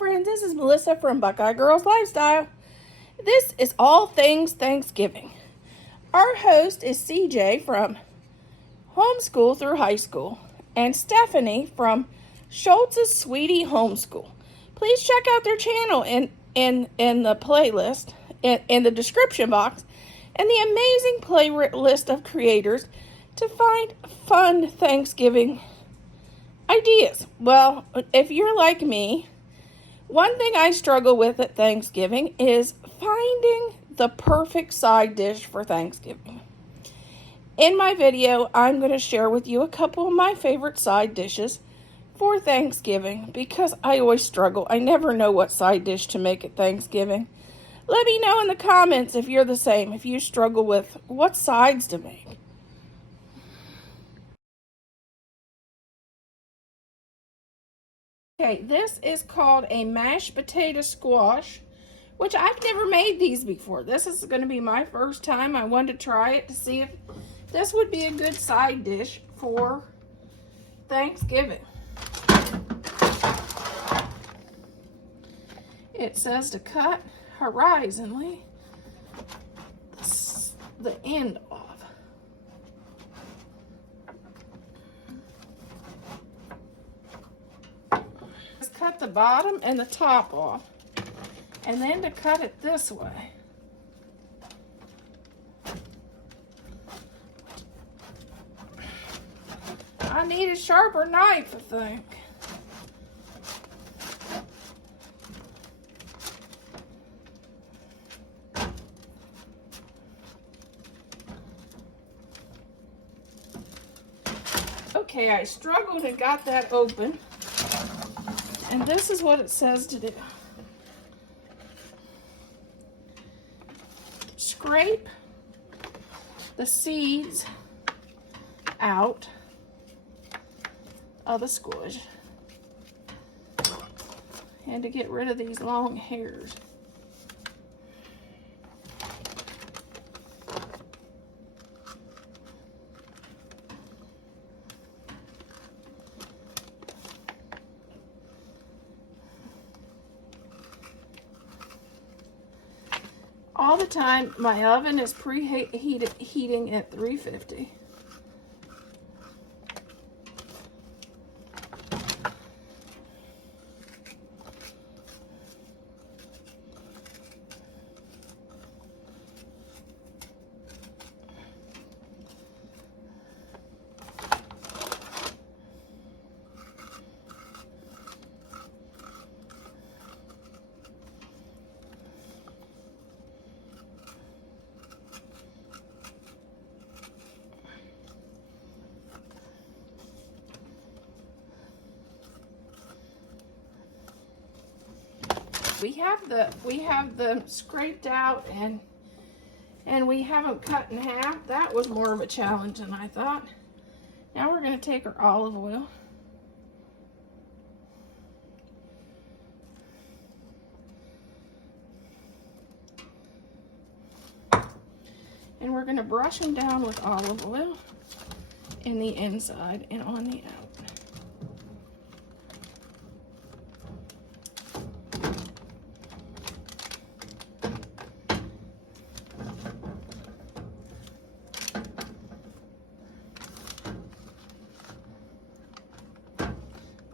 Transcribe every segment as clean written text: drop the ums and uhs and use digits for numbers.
friends, this is Melissa from Buckeye Girls Lifestyle. This is all things Thanksgiving. Our host is CJ from Homeschool through High School and Stephanie from Schultz's Sweetie Homeschool. Please check out their channel in the playlist, in the description box, and the amazing playlist of creators to find fun Thanksgiving ideas. Well, if you're like me, one thing I struggle with at Thanksgiving is finding the perfect side dish for Thanksgiving. In my video, I'm going to share with you a couple of my favorite side dishes for Thanksgiving because I always struggle. I never know what side dish to make at Thanksgiving. Let me know in the comments if you're the same, if you struggle with what sides to make. Okay, this is called a mashed potato squash, which I've never made these before. This is going to be my first time. I wanted to try it to see if this would be a good side dish for Thanksgiving. It says to cut horizontally the end off. Cut the bottom and the top off, and then to cut it this way. I need a sharper knife, I think. Okay, I struggled and got that open. And this is what it says to do. Scrape the seeds out of the squash and to get rid of these long hairs. All the time, my oven is heating at 350. We have them scraped out and we have them cut in half. That was more of a challenge than I thought. Now we're going to take our olive oil. And we're going to brush them down with olive oil in the inside and on the out.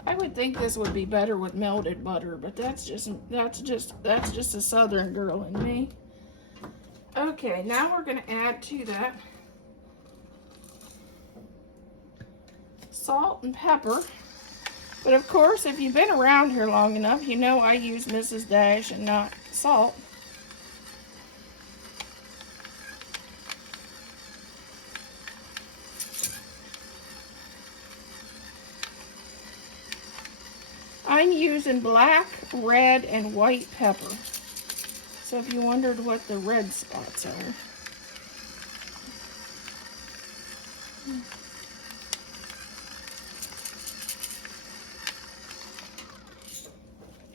I would think this would be better with melted butter, but that's just a Southern girl in me. Okay, now we're going to add to that salt and pepper. But of course, if you've been around here long enough, you know I use Mrs. Dash and not salt. I'm using black, red, and white pepper. So if you wondered what the red spots are.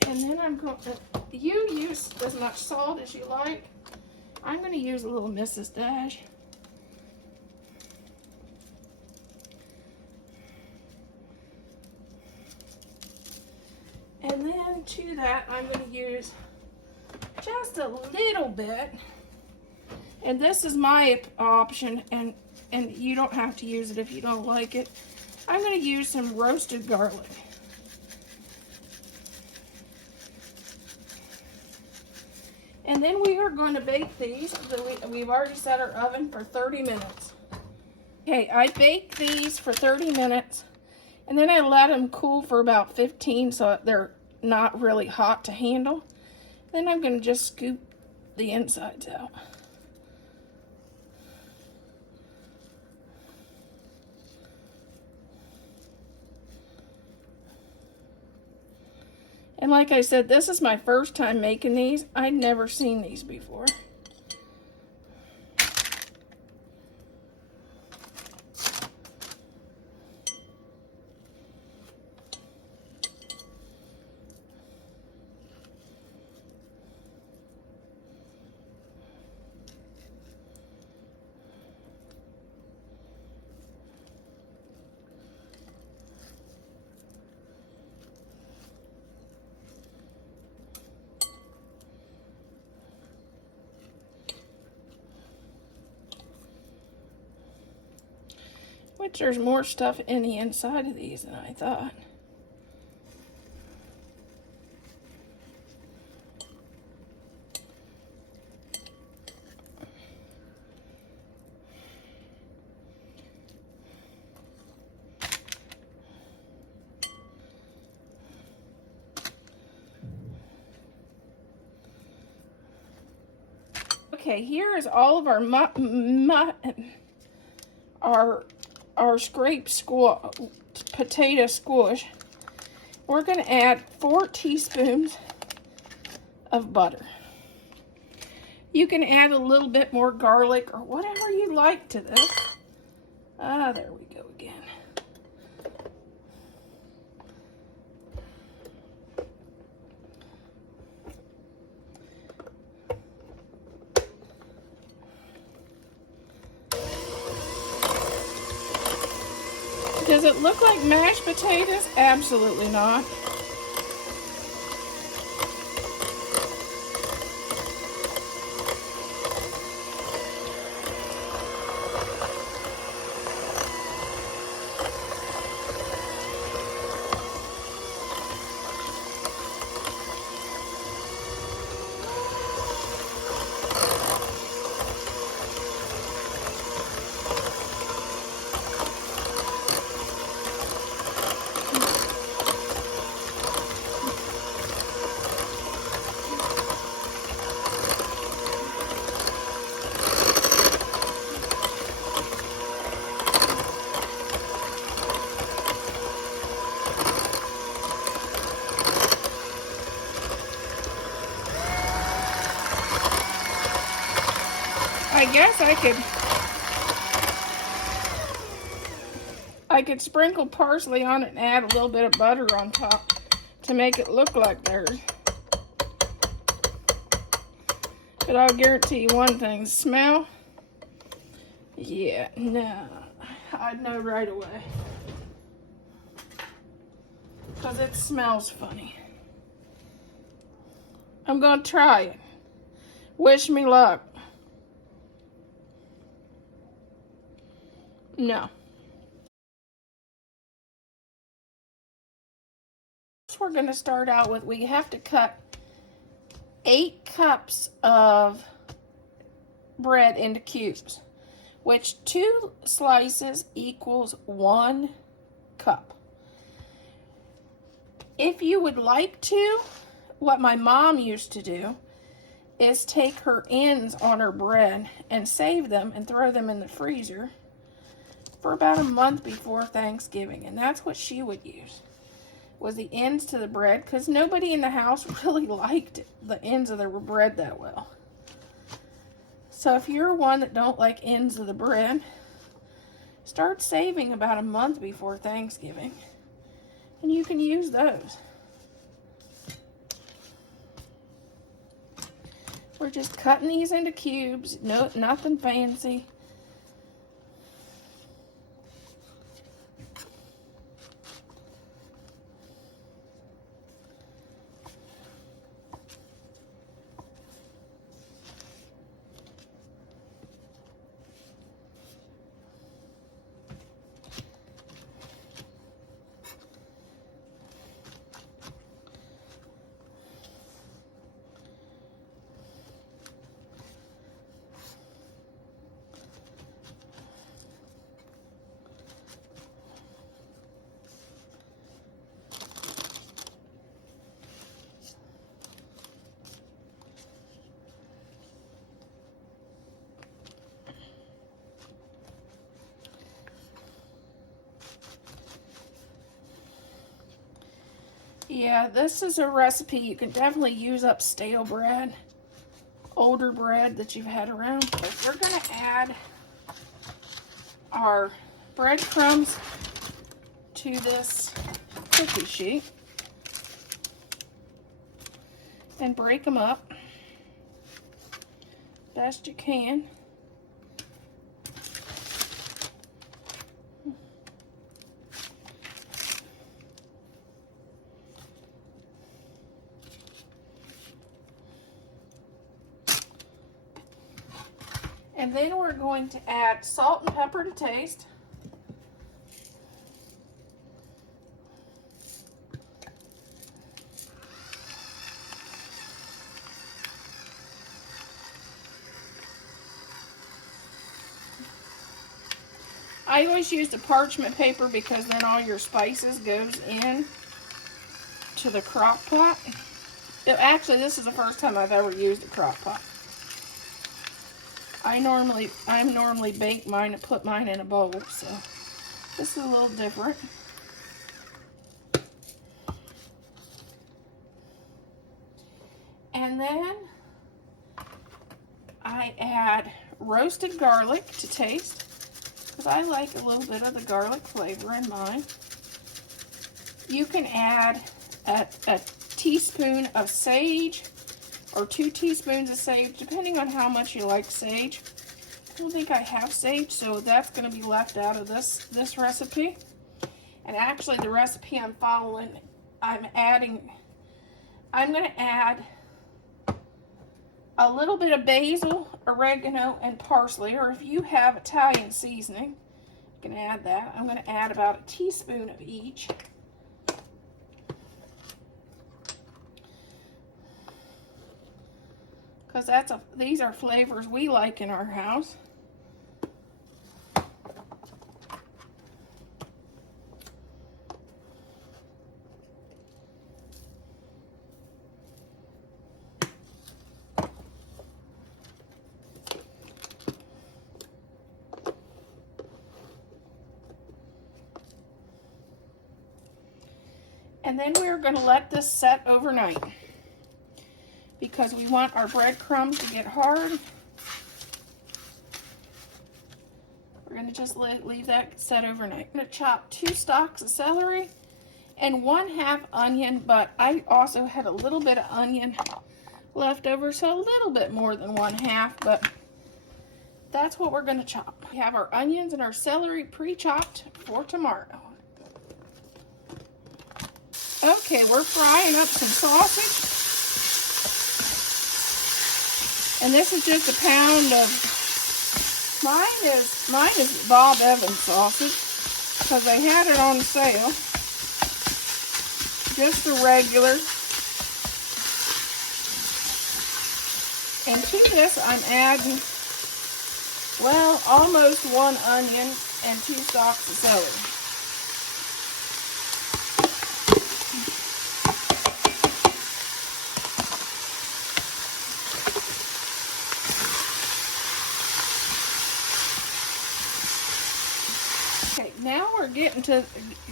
And then I'm going to, you use as much salt as you like. I'm going to use a little Mrs. Dash. And then And to that, I'm going to use just a little bit. And this is my option, and you don't have to use it if you don't like it. I'm going to use some roasted garlic. And then we are going to bake these. We've already set our oven for 30 minutes. Okay, I baked these for 30 minutes, and then I let them cool for about 15 so they're not really hot to handle. Then I'm going to just scoop the insides out. And like I said, this is my first time making these. I'd never seen these before. Which there's more stuff in the inside of these than I thought. Okay, here is all of our scraped potato squash. We're going to add 4 teaspoons of butter. You can add a little bit more garlic or whatever you like to this. There we go again. Does it look like mashed potatoes? Absolutely not. I guess I could sprinkle parsley on it and add a little bit of butter on top to make it look like theirs. But I'll guarantee you one thing, smell? Yeah, no, I'd know right away. Because it smells funny. I'm gonna try it. Wish me luck. No. So we're going to start out with, we have to cut 8 cups of bread into cubes, which 2 slices equals 1 cup. If you would like to, what my mom used to do is take her ends on her bread and save them and throw them in the freezer for about a month before Thanksgiving, and that's what she would use, was the ends to the bread, because nobody in the house really liked the ends of the bread that well. So if you're one that don't like ends of the bread, start saving about a month before Thanksgiving, and you can use those. We're just cutting these into cubes, no, nothing fancy. Yeah, this is a recipe. You can definitely use up stale bread, older bread that you've had around. But we're going to add our breadcrumbs to this cookie sheet and break them up best you can. And then we're going to add salt and pepper to taste. I always use the parchment paper because then all your spices goes in to the crock pot. Actually, this is the first time I've ever used a crock pot. I normally bake mine and put mine in a bowl, so this is a little different. And then I add roasted garlic to taste, because I like a little bit of the garlic flavor in mine. You can add a teaspoon of sage or 2 teaspoons of sage, depending on how much you like sage. I don't think I have sage, so that's going to be left out of this recipe. And actually, the recipe I'm following, I'm going to add a little bit of basil, oregano, and parsley, or if you have Italian seasoning, you can add that. I'm going to add about a teaspoon of each. Because these are flavors we like in our house. And then we're going to let this set overnight, because we want our breadcrumbs to get hard. We're going to just leave that set overnight. I'm going to chop 2 stalks of celery and 1/2 onion, but I also had a little bit of onion left over, so a little bit more than 1/2, but that's what we're going to chop. We have our onions and our celery pre-chopped for tomorrow. Okay, we're frying up some sausage. And this is just a pound of, mine is Bob Evans sausage, because they had it on sale. Just a regular. And to this I'm adding, well, almost 1 onion and 2 stalks of celery. Now we're getting to,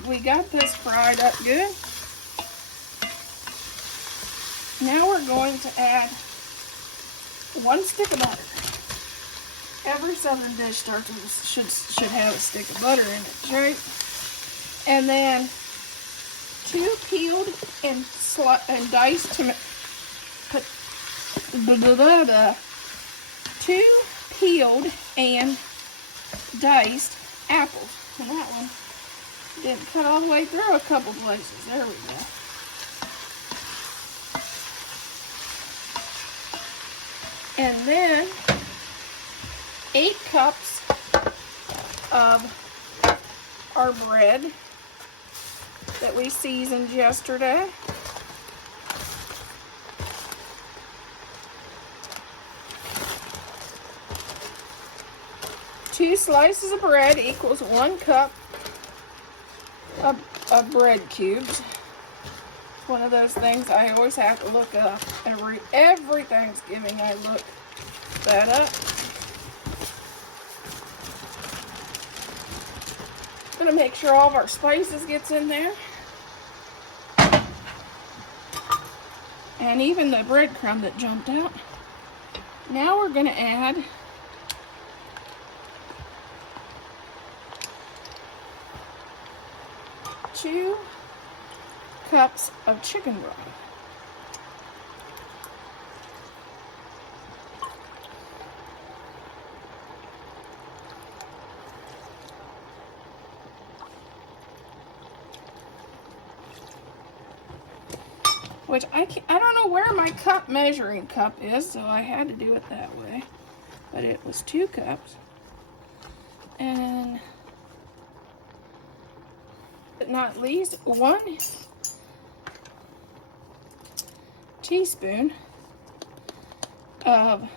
we got this fried up good. Now we're going to add 1 stick of butter. Every Southern dish starter should have a stick of butter in it, right? And then 2 peeled and diced tomatoes. 2 peeled and diced apples. And that one didn't cut all the way through a couple places. There we go. And then 8 cups of our bread that we seasoned yesterday. Two slices of bread equals 1 cup of bread cubes. One of those things I always have to look up. Every Thanksgiving I look that up. Gonna make sure all of our spices gets in there. and even the breadcrumb that jumped out. Now we're going to add two cups of chicken broth. Which I don't know where my measuring cup is, so I had to do it that way. But it was 2 cups. And but not least, 1 teaspoon of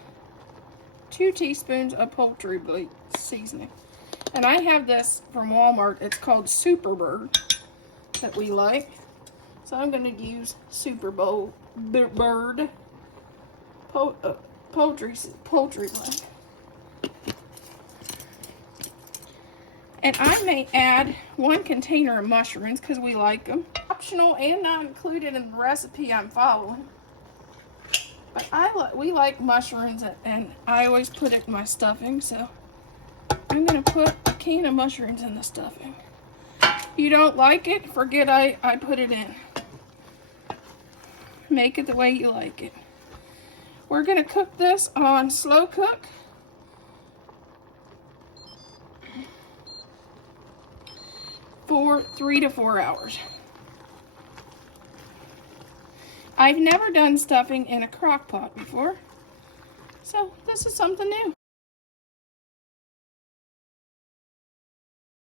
2 teaspoons of poultry bleach seasoning. And I have this from Walmart. It's called Superbird that we like. So I'm going to use Superbird poultry blend. And I may add 1 container of mushrooms because we like them. Optional and not included in the recipe I'm following. But we like mushrooms, and I always put it in my stuffing, so I'm going to put a can of mushrooms in the stuffing. If you don't like it, forget I put it in. Make it the way you like it. We're going to cook this on slow cook for 3 to 4 hours. I've never done stuffing in a crock pot before, so this is something new.